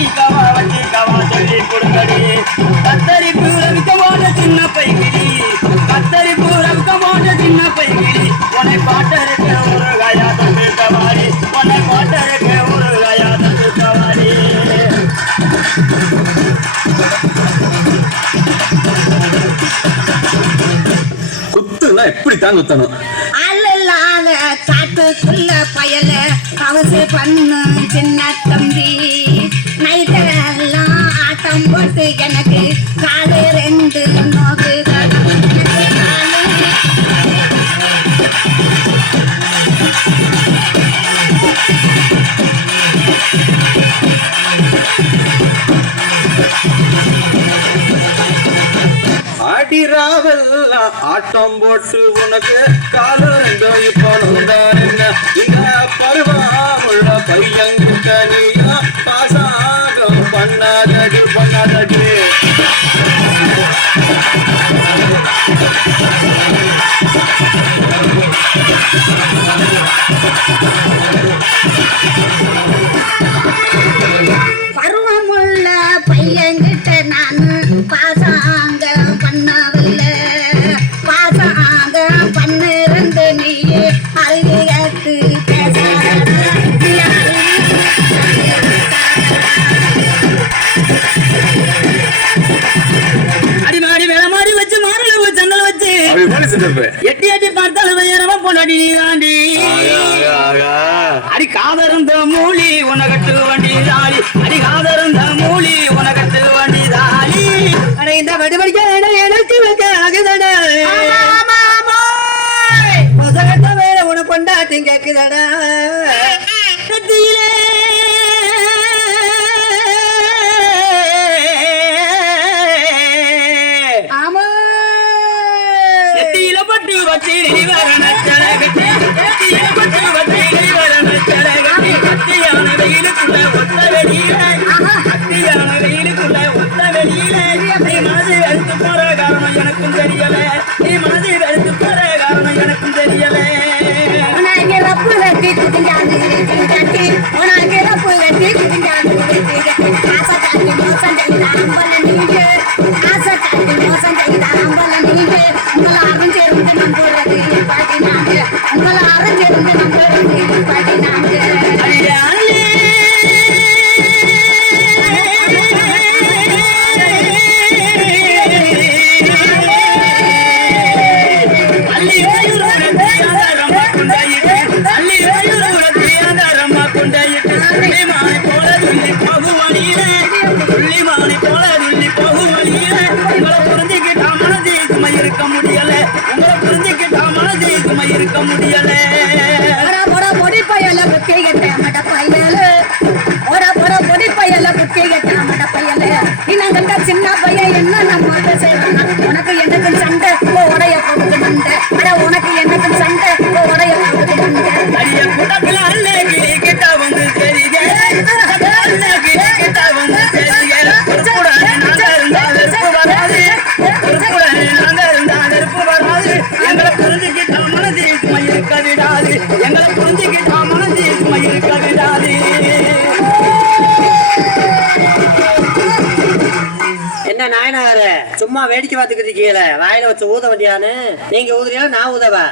வட்டிக்காவா சொல்லி கொடுங்கடி கத்தரி பூரவிக்கமான சின்ன பைகிரி கத்தரி பூரவிக்கமான சின்ன பைகிரி உன்னை பாட்டருக்க ஒரு கயா தந்து சவாரி உன்னை பாட்டருக்க ஒரு கயா தந்து சவாரி குத்துனா எப்படித்தான் குத்தணும் காட்டுக்குள்ள பயல அவசு பண்ணு சின்ன தம்பி நைட்டெல்லாம் ஆட்டம் போட்டு எனக்கு காலு ரெண்டு நோக்கு அடிராவெல்லாம் ஆட்டம் போட்டு உனக்கு காலம் இப்போ இந்த பருவமுள்ள பையங்கிட்ட நீயா பாசாகம் பண்ணாதடி பண்ணாதடி பருவமுள்ள பையன்கிட்ட நான் பாசாங்க பண்ணவில்ல பாசாங்க பண்ணிருந்து நீ அழுகையத்து பேச அடிமாடி மேல மாடி வச்சு மாறல சந்தல வச்சு எட்டி எட்டி பார்த்தாலும் ஏறமா பொண்ணடி நீதாண்டி அடி காதருந்த மூலி உனகட்டு வண்டி தாலி அடி காதருந்த மூலி உனகட்டு வண்டி தாலி அட இந்த வடிவடிக்க எனக்கு வைக்க ஆகுதடா பொசகட்ட வேற உன கொண்டாட்டி கேக்குதடா கத்தியிலே பட்டு வச்சு வரண கட்டி பட்டு வச்சு வரண கட்டி கத்தியான வெயிலுக்குள்ள ஒத்த வெளியில கத்தியான வெயிலுக்குள்ள ஒத்த வெளியில நீ மனது வெறுத்து போற காரணம் எனக்கும் தெரியல நீ மனது வெறுத்து போற காரணம் எனக்கும் தெரியல உனக்கு ரப்பு கட்டி குதிஞ்சாந்து கட்டி உனக்கு ரப்பு கட்டி குதிஞ்சாந்து ஆசை காட்டி மோசம் செய்த அம்பல நீங்க ஆசை காட்டி மோசம் செய்த அம்பல நீங்க உங்களை அறிஞ்சிருந்து நம்புறது பாட்டி நாங்க உங்களை அறிஞ்சிருந்து நம்புறது பாட்டி நாங்க இருக்க முடியல உங்களை புரிஞ்சுக்கிட்டா மனது சுமை இருக்க முடியல பொடி பயல புத்தி கட்ட மட பயல பொடி பயல புத்தி கட்ட மட பயல இன்னும் கண்ட சின்ன பையன் என்ன நம்ம செய்வாங்க உனக்கு எனக்கு சண்டை உடைய போட்டு மண்டை அட உனக்கு எனக்கு சண்டை உடைய போட்டு மண்டை அடிய கூட்டத்துல அன்னைக்கு கிட்ட வந்து தெரியுங்க அன்னைக்கு கிட்ட வந்து தெரியுங்க எங்களை புரிஞ்சுக்கிட்டா மனது சுமை இருக்க விடாது எங்களை புரிஞ்சுக்கிட்டா மனது சுமை இருக்க விடாது என்ன நாயனாரு சும்மா வேடிக்கை பார்த்துக்கிட்டு இருக்கீங்களே வாயில வச்சு ஊத வேண்டியானு நீங்க ஊதுறீங்களா நான் ஊதவா